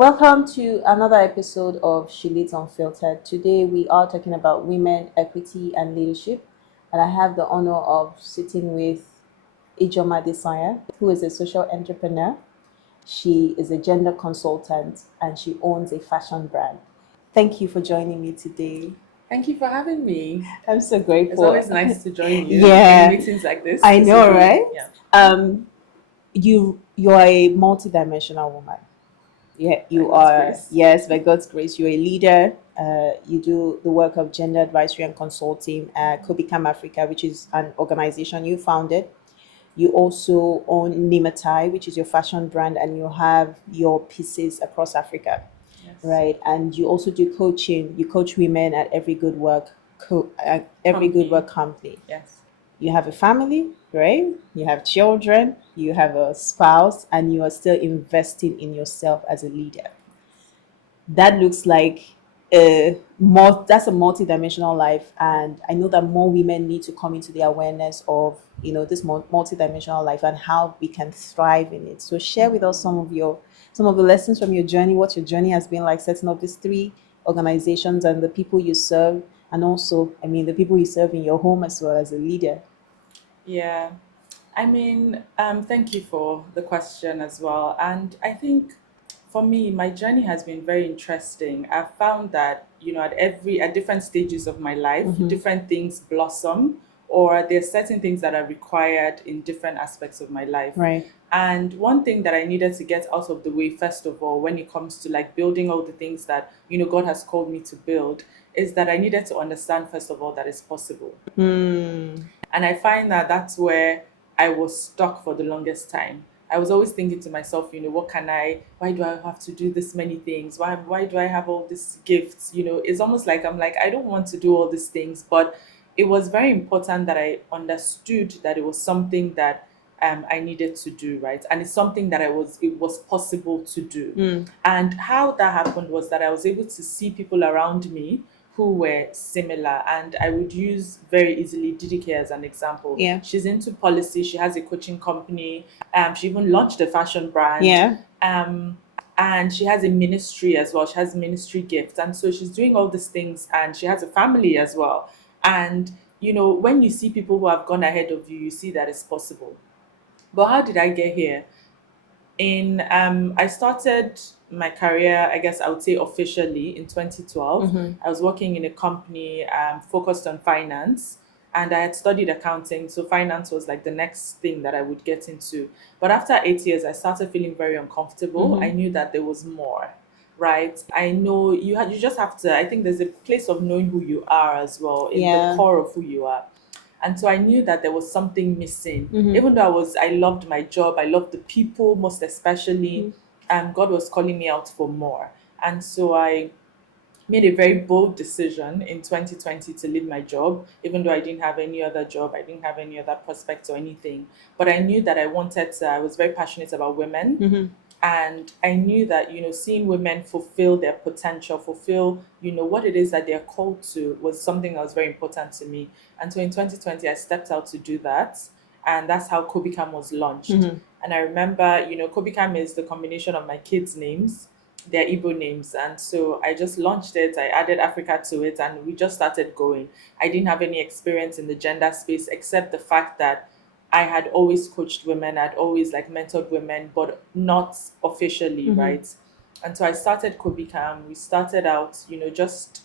Welcome to another episode of Leads Unfiltered. Today we are talking about women, equity, and leadership. And I have the honor of sitting with Ijeoma Adesanya, who is a social entrepreneur. She is a gender consultant and she owns a fashion brand. Thank you for joining me today. Thank you for having me. I'm so grateful. It's always nice to join you Yeah. in meetings like this. I know, right? Yeah. You're a multidimensional woman. Yeah, you By God's are. grace. Yes, by God's grace, you're a leader. You do the work of gender advisory and consulting at 𝗬𝗵𝗲 Africa, which is an organization you founded. You also own 𝗦𝗵𝗲, which is your fashion brand, and you have your pieces across Africa, Yes. right? And you also do coaching. You coach women at Every Good Work, Good Work company. Yes. You have a family, right? You have children, you have a spouse, and you are still investing in yourself as a leader. That looks like that's a multidimensional life, and I know that more women need to come into the awareness of this multidimensional life and how we can thrive in it. So share with us some of the lessons from your journey, what your journey has been like setting up these three organizations and the people you serve, and also the people you serve in your home as well as a leader. Yeah. Thank you for the question as well. And I think for me, my journey has been very interesting. I've found that, at different stages of my life, different things blossom, or there's certain things that are required in different aspects of my life. Right. And one thing that I needed to get out of the way, first of all, when it comes to like building all the things that, God has called me to build, is that I needed to understand, first of all, that it's possible. And I find that that's where I was stuck for the longest time. I was always thinking to myself, why do I have to do this many things? Why do I have all these gifts? It's almost like I'm like, I don't want to do all these things. But it was very important that I understood that it was something that I needed to do, right? And it's something that it was possible to do. And how that happened was that I was able to see people around me who were similar. And I would use very easily DDK as an example. Yeah. She's into policy. She has a coaching company. She even launched a fashion brand. Yeah. And she has a ministry as well. She has ministry gifts. And so she's doing all these things, and she has a family as well. And, when you see people who have gone ahead of you, you see that it's possible. But how did I get here? I started my career, I guess I would say officially, in 2012. I was working in a company focused on finance, and I had studied accounting, so finance was like the next thing that I would get into. But after 8 years, I started feeling very uncomfortable. I knew that there was more, right? I know you just have to, I think there's a place of knowing who you are as well, in Yeah. the core of who you are. And so I knew that there was something missing. Even though I loved my job, I loved the people most especially, God was calling me out for more. And so I made a very bold decision in 2020 to leave my job, even though I didn't have any other job, I didn't have any other prospects or anything. But I knew that I was very passionate about women. And I knew that, seeing women fulfill their potential, fulfill, what it is that they're called to, was something that was very important to me. And so in 2020, I stepped out to do that. And that's how 𝗬𝗵𝗲 was launched. And I remember, 𝗬𝗬𝗲 is the combination of my kids' names, their Igbo names. And so I just launched it. I added Africa to it, and we just started going. I didn't have any experience in the gender space, except the fact that I had always coached women, I'd always like mentored women, but not officially, right? And so I started 𝗬𝗬𝗲. We started out, just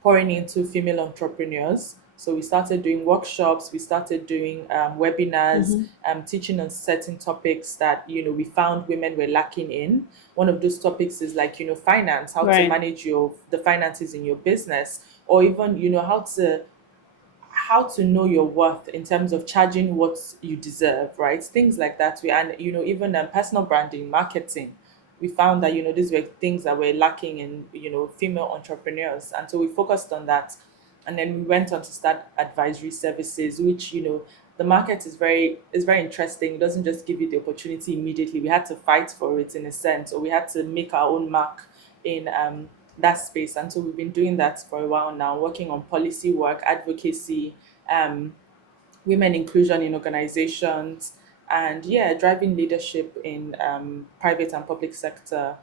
pouring into female entrepreneurs. So we started doing workshops, we started doing webinars, teaching on certain topics that, we found women were lacking in. One of those topics is like, finance, how to Right. manage the finances in your business, or even, how to know your worth in terms of charging what you deserve, right? Things like that. And even personal branding, marketing. We found that these were things that were lacking in female entrepreneurs, and so we focused on that. And then we went on to start advisory services, which the market is very interesting. It doesn't just give you the opportunity immediately. We had to fight for it in a sense, or we had to make our own mark in that space. And so we've been doing that for a while now, working on policy work, advocacy, women inclusion in organizations, and driving leadership in private and public sector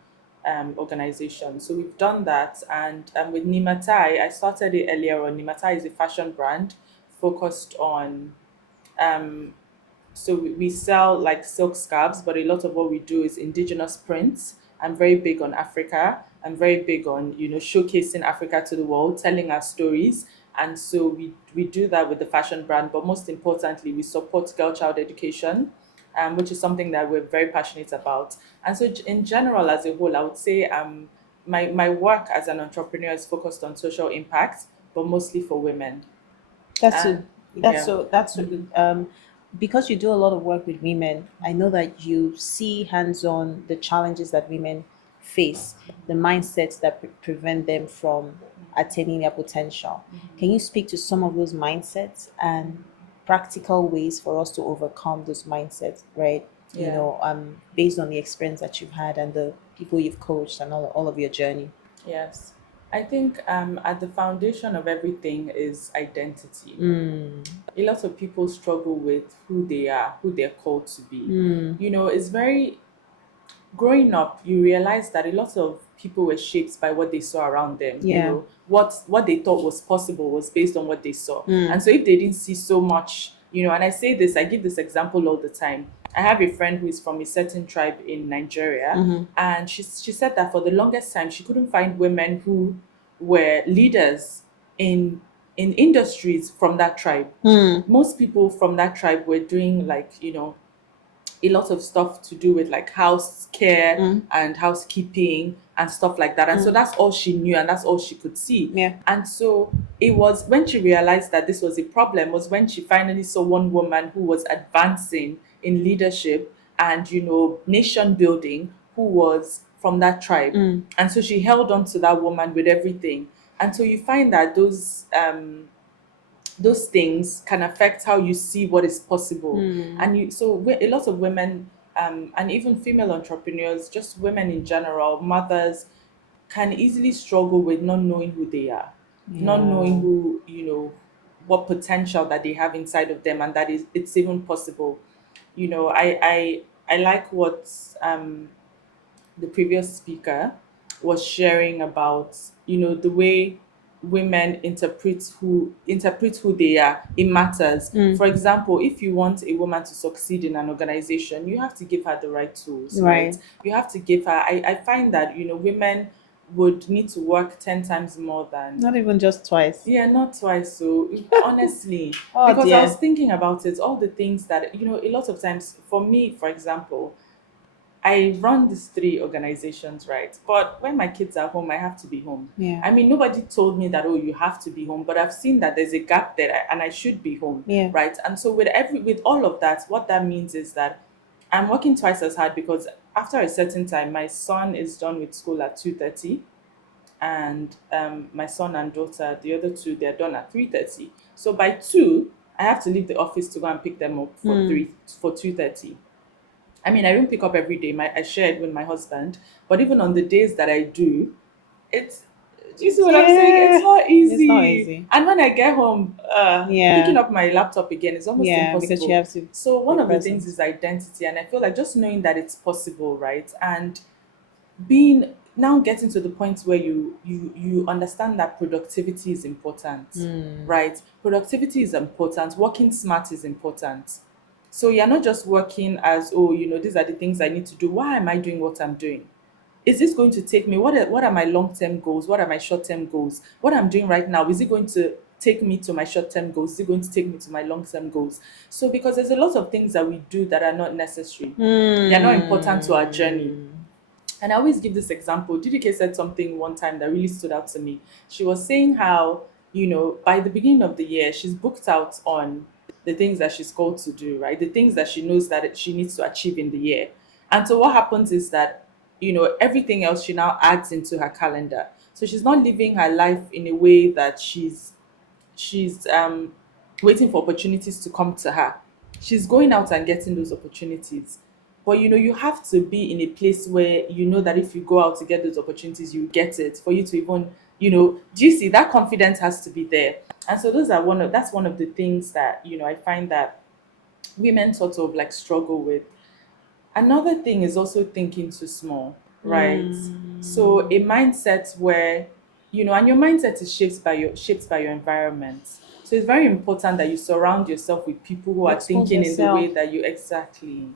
organization. So we've done that, and with 𝗦𝗵𝗲, I started it earlier on. 𝗦𝗵𝗲 is a fashion brand focused on um, so we sell like silk scarves, but a lot of what we do is indigenous prints. I'm very big on Africa. I'm very big on, showcasing Africa to the world, telling our stories. And so we do that with the fashion brand. But most importantly, we support girl child education, which is something that we're very passionate about. And so in general, as a whole, I would say my work as an entrepreneur is focused on social impact, but mostly for women. That's so And yeah. that's so good. Because you do a lot of work with women, I know that you see hands-on the challenges that women face, the mindsets that prevent them from attaining their potential. Can you speak to some of those mindsets and practical ways for us to overcome those mindsets, right? Yeah. Based on the experience that you've had and the people you've coached and all of your journey. Yes. I think at the foundation of everything is identity. A lot of people struggle with who they are, who they're called to be. It's very, growing up, you realize that a lot of people were shaped by what they saw around them. Yeah. What they thought was possible was based on what they saw. And so if they didn't see so much, and I say this, I give this example all the time. I have a friend who is from a certain tribe in Nigeria, and she said that for the longest time she couldn't find women who were leaders in industries from that tribe. Most people from that tribe were doing, like, a lot of stuff to do with like house care and housekeeping and stuff like that. And so that's all she knew and that's all she could see. Yeah. And so it was when she realized that this was a problem, was when she finally saw one woman who was advancing in leadership and, nation building, who was from that tribe. And so she held on to that woman with everything. And so you find that those things can affect how you see what is possible. And a lot of women, and even female entrepreneurs, just women in general, mothers, can easily struggle with not knowing who they are, not knowing who, what potential that they have inside of them, and that is it's even possible. I like what the previous speaker was sharing about, the way women interpret who they are. It matters. For example, if you want a woman to succeed in an organization, you have to give her the right tools, right? You have to give her, I find that, women would need to work 10 times more than, Not even just twice. yeah, not twice. So honestly, Oh, because I was dear. thinking about it, all the things that, a lot of times, for me, for example, I run these three organizations, right? But when my kids are home, I have to be home. Yeah. I mean, nobody told me that, oh, you have to be home, but I've seen that there's a gap there and I should be home, Yeah. right? And so with all of that, what that means is that I'm working twice as hard, because after a certain time, my son is done with school at 2:30, and my son and daughter, the other two, they're done at 3:30. So by 2, I have to leave the office to go and pick them up for 2:30. I mean, I don't pick up every day. I share it with my husband, but even on the days that I do, it's, do you see what I'm saying? It's not easy. It's not easy. And when I get home, Yeah. picking up my laptop again is almost Yeah, impossible. because you have to So one be of the present. things is identity, and I feel like just knowing that it's possible, right? And being now getting to the point where you understand that productivity is important, right? Productivity is important. Working smart is important. So you're not just working as, oh, these are the things I need to do. Why am I doing what I'm doing? Is this going to take me? What are my long-term goals? What are my short-term goals? What I'm doing right now, is it going to take me to my short-term goals? Is it going to take me to my long-term goals? So because there's a lot of things that we do that are not necessary. They're not important to our journey. And I always give this example. DDK said something one time that really stood out to me. She was saying how, by the beginning of the year, she's booked out on the things that she's called to do, right? The things that she knows that she needs to achieve in the year. And so what happens is that, everything else she now adds into her calendar. So she's not living her life in a way that she's waiting for opportunities to come to her. She's going out and getting those opportunities. But you have to be in a place where you know that if you go out to get those opportunities, you get it. For you to even, do you see, that confidence has to be there. And so that's one of the things that, I find that women sort of like struggle with. Another thing is also thinking too small, right? So a mindset where, and your mindset is shaped by your environment. So it's very important that you surround yourself with people who are Expose thinking in the way yourself. that you exactly.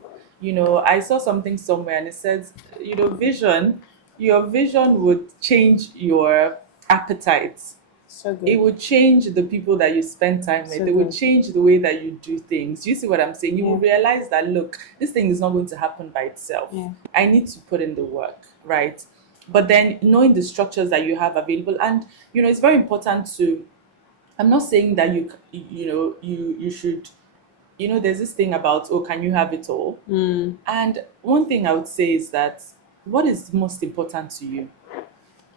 I saw something somewhere and it says, your vision would change your appetite. So It good. would change the people that you spend time with. So It would good. change the way that you do things. You see what I'm saying? You will Yeah. realize that, look, this thing is not going to happen by itself. Yeah. I need to put in the work, right? But then knowing the structures that you have available, and it's very important to. I'm not saying that you should. There's this thing about, oh, can you have it all? And one thing I would say is that, what is most important to you,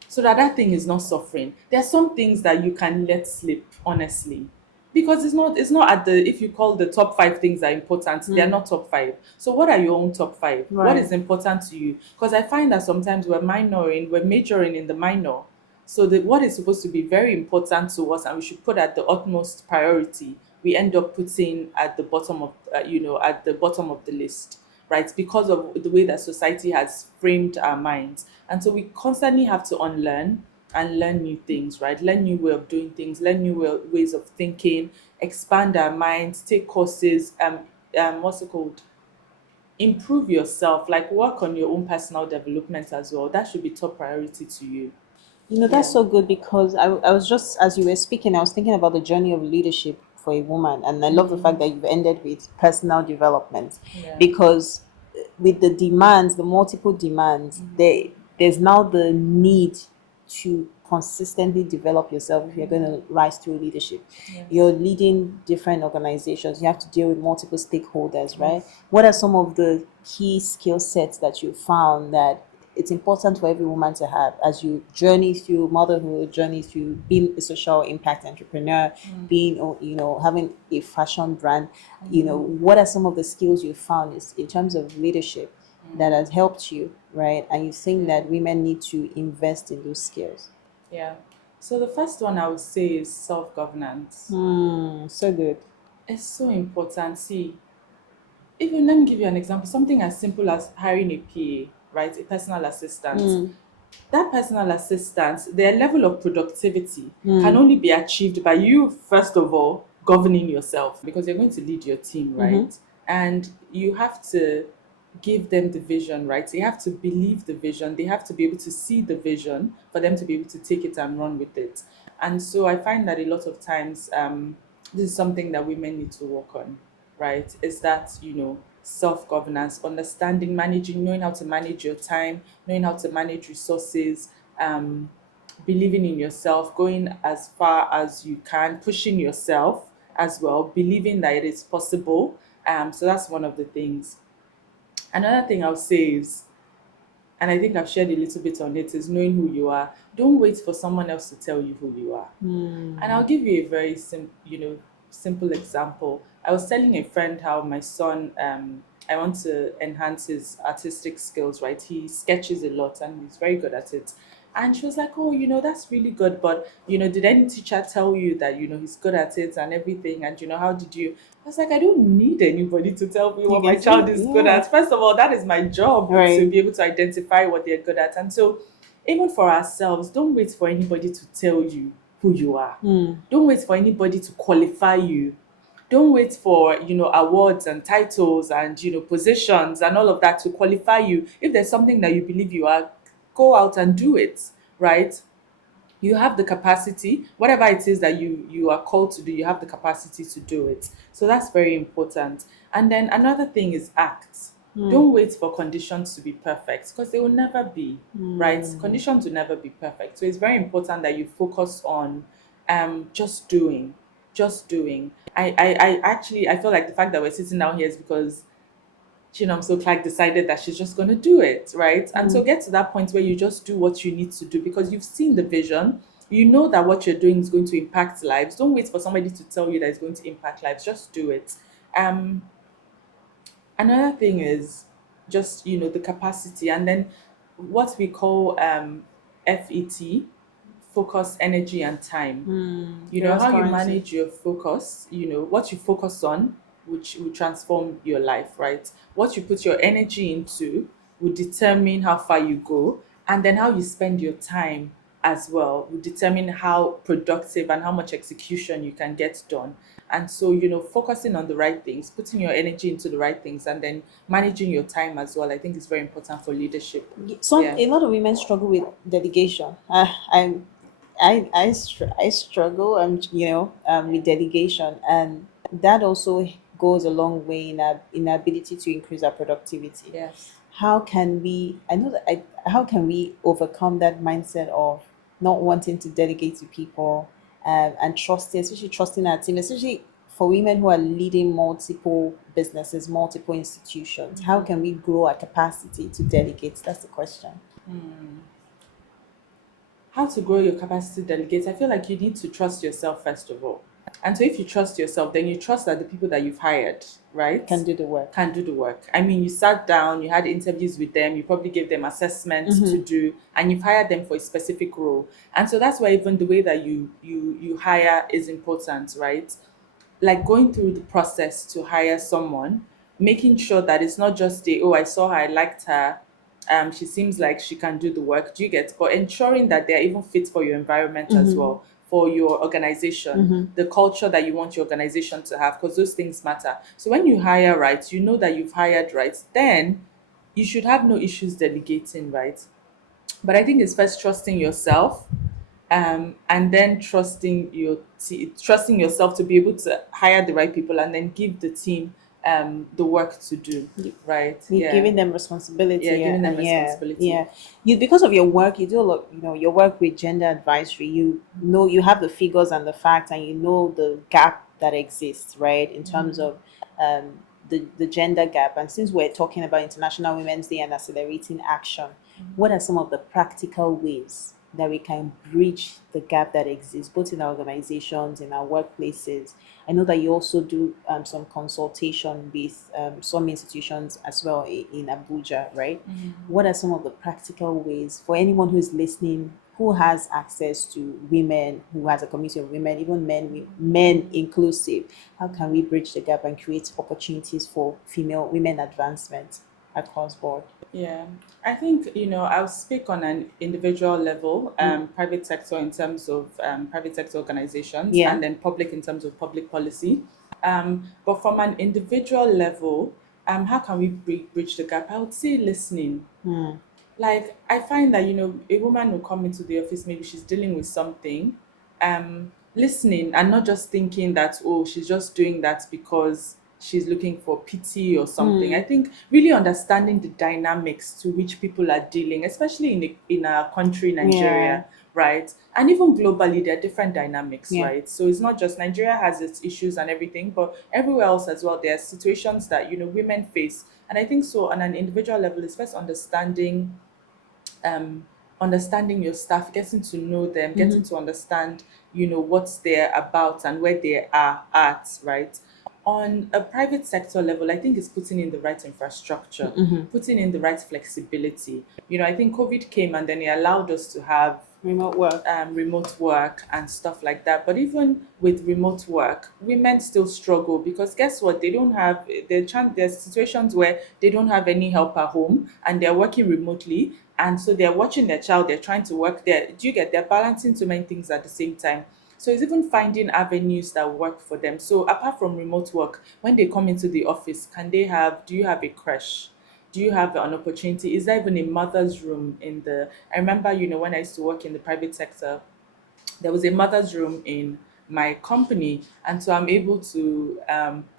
so that that thing is not suffering. There are some things that you can let slip, honestly, because it's not at the, if you call the top five things are important, they are not top five. So what are your own top five? What Right. is important to you? Because I find that sometimes we're majoring in the minor. So what is supposed to be very important to us and we should put at the utmost priority, we end up putting at the bottom of the list, right? Because of the way that society has framed our minds. And so we constantly have to unlearn and learn new things, right? Learn new way of doing things, learn new ways of thinking, expand our minds, take courses, what's it called? Improve yourself, like work on your own personal development as well. That should be top priority to you. That's Yeah. so good because I was just, as you were speaking, I was thinking about the journey of leadership for a woman. And I love the fact that you've ended with personal development Yeah. because with the demands, the multiple demands, there's now the need to consistently develop yourself if you're going to rise to leadership. Yes. You're leading different organizations, you have to deal with multiple stakeholders, right? Yes. What are some of the key skill sets that you found that it's important for every woman to have as you journey through motherhood, journey through being a social impact entrepreneur, being, having a fashion brand? What are some of the skills you found is in terms of leadership that has helped you, right? And you think Yeah. that women need to invest in those skills? Yeah. So the first one I would say is self-governance. So good. It's so important. See, even let me give you an example. Something as simple as hiring a PA, right? A personal assistant. That personal assistant, their level of productivity can only be achieved by you, first of all, governing yourself, because you're going to lead your team, right? And you have to give them the vision, right? They have to believe the vision. They have to be able to see the vision for them to be able to take it and run with it. And so I find that a lot of times, this is something that women need to work on, right? Is that, self-governance, understanding, managing, knowing how to manage your time, knowing how to manage resources, um, believing in yourself, going as far as you can, pushing yourself as well, believing that it is possible. So that's one of the things. Another thing I'll say is, and I think I've shared a little bit on it, is knowing who you are. Don't wait for someone else to tell you who you are. And I'll give you a very simple example. I was telling a friend how my son, I want to enhance his artistic skills, right? He sketches a lot and he's very good at it. And she was like, oh, that's really good. But, did any teacher tell you that, he's good at it and everything? And, how did you? I was like, I don't need anybody to tell me You what my can child see, is good yeah. at. First of all, that is my job, to Right. be able to identify what they're good at. And so, even for ourselves, don't wait for anybody to tell you who you are. Don't wait for anybody to qualify you. Don't wait for, awards and titles and, positions and all of that to qualify you. If there's something that you believe you are, go out and do it, right? You have the capacity, whatever it is that you are called to do, you have the capacity to do it. So that's very important. And then another thing is act. Don't wait for conditions to be perfect, because they will never be, right? Conditions will never be perfect. So it's very important that you focus on just doing, I actually, I feel like the fact that we're sitting down here is because Chinonsoclark decided that she's just going to do it, right? And so get to that point where you just do what you need to do because you've seen the vision. You know that what you're doing is going to impact lives. Don't wait for somebody to tell you that it's going to impact lives. Just do it. Um, Another thing is just, the capacity, and then what we call FET, focus, energy, and time. Various How you currency. manage your focus, what you focus on, which will transform your life, right? What you put your energy into will determine how far you go, and then how you spend your time as well will determine how productive and how much execution you can get done. And so, focusing on the right things, putting your energy into the right things, and then managing your time as well, I think is very important for leadership. Some Yeah. A lot of women struggle with delegation. I struggle, with delegation, and that also goes a long way in our ability to increase our productivity. Yes. How can we? I know that. How can we overcome that mindset of not wanting to delegate to people, and trusting, especially trusting our team, especially for women who are leading multiple businesses, multiple institutions? How can we grow our capacity to delegate? That's the question. How to grow your capacity to delegate? I feel like you need to trust yourself first of all. And so if you trust yourself, then you trust that the people that you've hired, right, Can do the work. can do the work. I mean, you sat down, you had interviews with them, you probably gave them assessments to do, and you've hired them for a specific role. And so that's why even the way that you hire is important, right? Like going through the process to hire someone, making sure that it's not just a, oh, I saw her, I liked her, she seems like she can do the work. Do you get? But ensuring that they're even fit for your environment as well, for your organization, the culture that you want your organization to have, because those things matter. So when you hire right, you know that you've hired right, then you should have no issues delegating, right? But I think it's first trusting yourself, and then trusting yourself to be able to hire the right people and then give the team the work to do, right? You're Yeah. giving them responsibility. Yeah, giving them Yeah, responsibility. yeah. You, because of your work, you do a lot. Your work with gender advisory. You know, you have the figures and the facts, and you know the gap that exists, right, in terms of the gender gap. And since we're talking about International Women's Day and accelerating action, what are some of the practical ways that we can bridge the gap that exists both in our organizations, in our workplaces? I know that you also do some consultation with some institutions as well in Abuja, right? What are some of the practical ways for anyone who is listening, who has access to women, who has a community of women, even men inclusive? How can we bridge the gap and create opportunities for female women advancement across board? Yeah, I think, I'll speak on an individual level, private sector in terms of private sector organizations, Yeah. and then public in terms of public policy. But from an individual level, how can we bridge the gap? I would say listening. Like, I find that, a woman will come into the office, maybe she's dealing with something, listening and not just thinking that, oh, she's just doing that because she's looking for pity or something. I think really understanding the dynamics to which people are dealing, especially in our country, Yeah. Nigeria, right? And even globally, there are different dynamics, Yeah. right? So it's not just Nigeria has its issues and everything, but everywhere else as well, there are situations that, women face. And I think so on an individual level, it's first um, understanding your staff, getting to know them, getting to understand, what they're about and where they are at, right? On a private sector level, I think it's putting in the right infrastructure, putting in the right flexibility. I think COVID came and then it allowed us to have Remote work. remote work and stuff like that. But even with remote work, women still struggle because guess what? They don't have there's situations where they don't have any help at home and they're working remotely. And so they're watching their child, they're trying to work there. Do you get they're balancing too many things at the same time? So it's even finding avenues that work for them. So apart from remote work, when they come into the office, do you have a crush? Do you have an opportunity? Is there even a mother's room in the I remember, when I used to work in the private sector, there was a mother's room in my company, and so I'm able to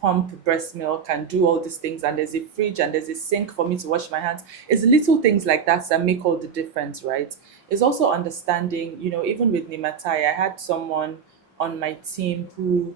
pump breast milk and do all these things, and there's a fridge and there's a sink for me to wash my hands. It's little things like that that make all the difference, right? It's also understanding, even with 𝗵𝗲 𝗟𝗲, I had someone on my team who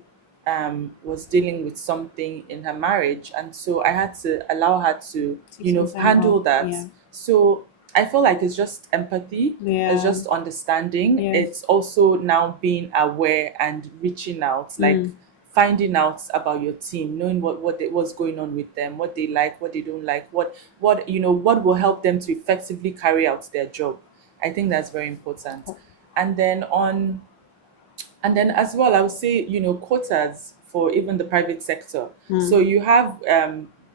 was dealing with something in her marriage, and so I had to allow her to, Take some time handle off. that. Yeah. So I feel like it's just empathy, it's Yeah. just understanding. Yes. It's also now being aware and reaching out, like finding out about your team, knowing what's going on with them, what they like, what they don't like, what will help them to effectively carry out their job. I think that's very important. And then on and then as well, I would say, quotas for even the private sector. So you have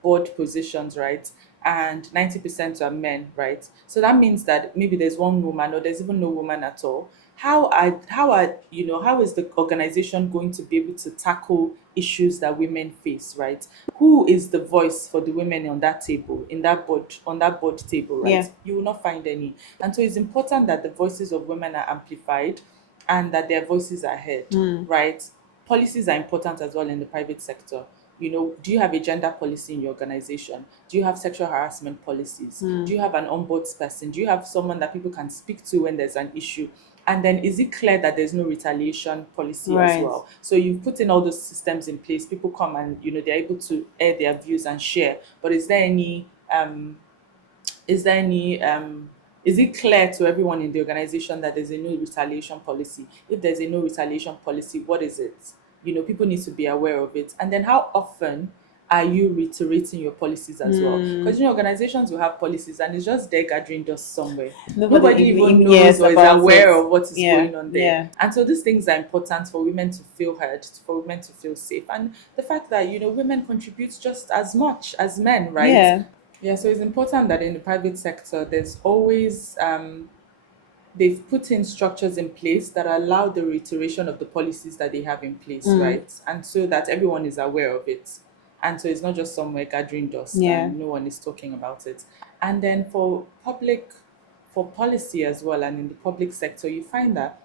board positions, right? and 90% are men, right? So that means that maybe there's one woman or there's even no woman at all. How is the organization going to be able to tackle issues that women face, right? Who is the voice for the women on that table, in that board, on that board table, right? Yeah. You will not find any. And so it's important that the voices of women are amplified and that their voices are heard, right? Policies are important as well in the private sector. Do you have a gender policy in your organization? Do you have sexual harassment policies? Do you have an ombudsperson? Do you have someone that people can speak to when there's an issue? And then is it clear that there's no retaliation policy as Right. well? So you've put in all those systems in place. People come and they're able to air their views and share. But is it clear to everyone in the organization that there's a no retaliation policy? If there's a no retaliation policy, what is it? People need to be aware of it. And then how often are you reiterating your policies as well? Because organizations will have policies and it's just there gathering dust somewhere. Nobody even knows yes or is about aware it. of what is Yeah. going on there. Yeah. And so these things are important for women to feel heard, for women to feel safe. And the fact that, women contribute just as much as men, right? Yeah. Yeah, so it's important that in the private sector, there's always they've put in structures in place that allow the reiteration of the policies that they have in place, right? And so that everyone is aware of it. And so it's not just somewhere gathering dust Yeah. and no one is talking about it. And then for policy as well, and in the public sector, you find that,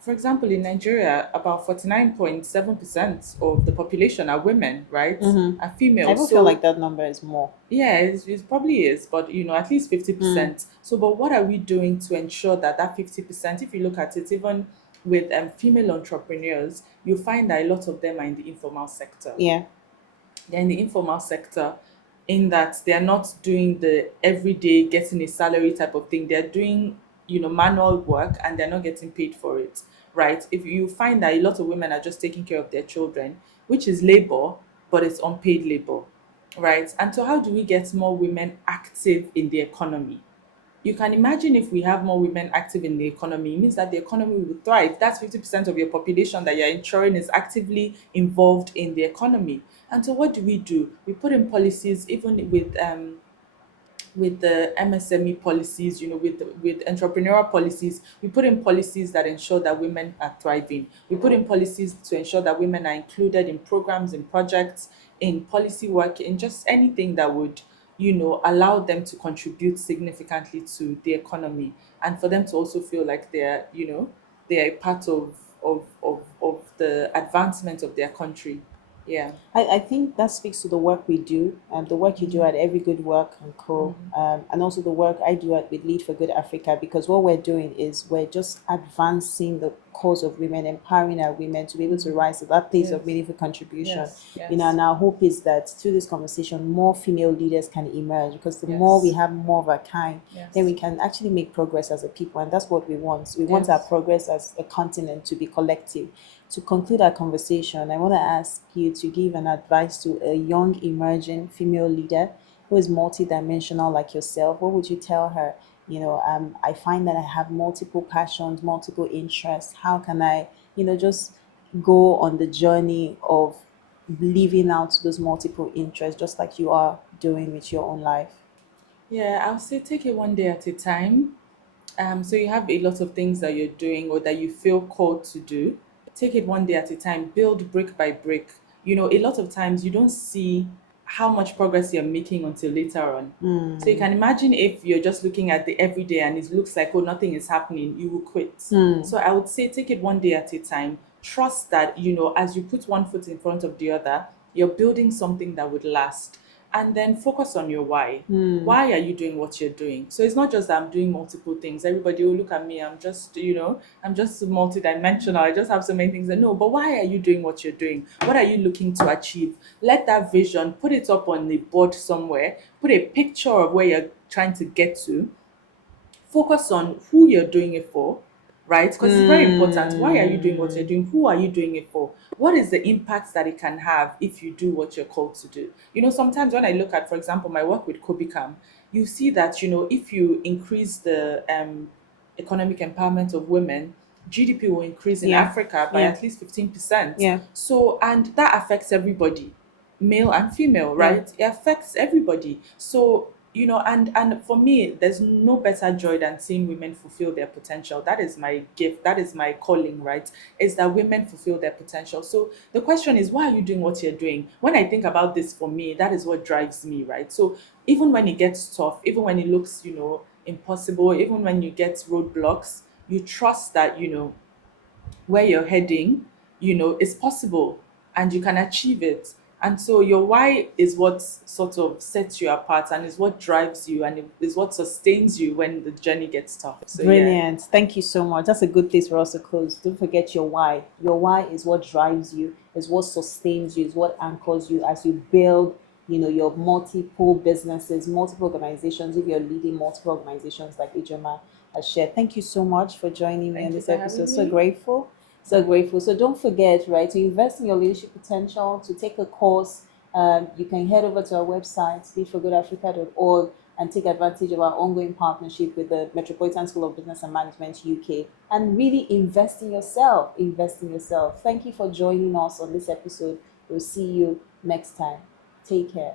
for example, in Nigeria, about 49.7% of the population are women, right? Are female. I even feel like that number is more. Yeah, it probably is, but at least 50%. So, but what are we doing to ensure that that 50%, if you look at it, even with female entrepreneurs, you find that a lot of them are in the informal sector. Yeah. They're in the informal sector in that they are not doing the everyday getting a salary type of thing. They're doing, manual work and they're not getting paid for it, right? If you find that a lot of women are just taking care of their children, which is labor, but it's unpaid labor, right? And so how do we get more women active in the economy? You can imagine if we have more women active in the economy, it means that the economy will thrive. That's 50% of your population that you're ensuring is actively involved in the economy. And so what do? We put in policies, even with the MSME policies, with entrepreneurial policies, we put in policies that ensure that women are thriving. We put in policies to ensure that women are included in programs, in projects, in policy work, in just anything that would, allow them to contribute significantly to the economy and for them to also feel like they're a part of the advancement of their country. Yeah. I think that speaks to the work we do, and the work you do at Every Good Work and Co, and also the work I do with Lead for Good Africa, because what we're doing is we're just advancing the cause of women, empowering our women to be able to rise to that place of Yes. meaningful contribution. Yes. And our hope is that through this conversation, more female leaders can emerge, because the Yes. more we have more of our kind, Yes. then we can actually make progress as a people, and that's what we want. We want our Yes. progress as a continent to be collective. To conclude our conversation, I want to ask you to give an advice to a young emerging female leader who is multidimensional like yourself. What would you tell her? I find that I have multiple passions, multiple interests. How can I, just go on the journey of living out those multiple interests, just like you are doing with your own life? Yeah, I'll say take it one day at a time. So you have a lot of things that you're doing or that you feel called to do. Take it one day at a time, build brick by brick. A lot of times you don't see how much progress you're making until later on. So you can imagine if you're just looking at the everyday and it looks like, oh, nothing is happening, you will quit. So I would say take it one day at a time. Trust that, as you put one foot in front of the other, you're building something that would last. And then focus on your why. Why are you doing what you're doing? So it's not just that I'm doing multiple things. Everybody will look at me. I'm just multidimensional. I just have so many things. No, but why are you doing what you're doing? What are you looking to achieve? Let that vision, put it up on the board somewhere. Put a picture of where you're trying to get to. Focus on who you're doing it for, right? Because it's very important. Why are you doing what you're doing? Who are you doing it for? What is the impact that it can have if you do what you're called to do? Sometimes when I look at, for example, my work with 𝗵𝗵, you see that, if you increase the economic empowerment of women, GDP will increase in Yeah. Africa by Yeah. at least 15%. Yeah. So, and that affects everybody, male and female, Yeah. right? It affects everybody. So, and for me, there's no better joy than seeing women fulfill their potential. That is my gift. That is my calling, right? Is that women fulfill their potential. So the question is, why are you doing what you're doing? When I think about this, for me, that is what drives me, right? So even when it gets tough, even when it looks, impossible, even when you get roadblocks, you trust that, where you're heading, is possible and you can achieve it. And so your why is what sort of sets you apart and is what drives you and is what sustains you when the journey gets tough. So yeah. Brilliant. Thank you so much. That's a good place for us to close. Don't forget your why. Your why is what drives you, is what sustains you, is what anchors you as you build, your multiple businesses, multiple organizations. If you're leading multiple organizations like Ijeoma has shared. Thank you so much for joining me on Thank you this for episode. having So me. grateful. So grateful. So don't forget, right, to invest in your leadership potential, to take a course. You can head over to our website, leadforgoodafrica.org, and take advantage of our ongoing partnership with the Metropolitan School of Business and Management UK, and really invest in yourself. Invest in yourself. Thank you for joining us on this episode. We'll see you next time. Take care.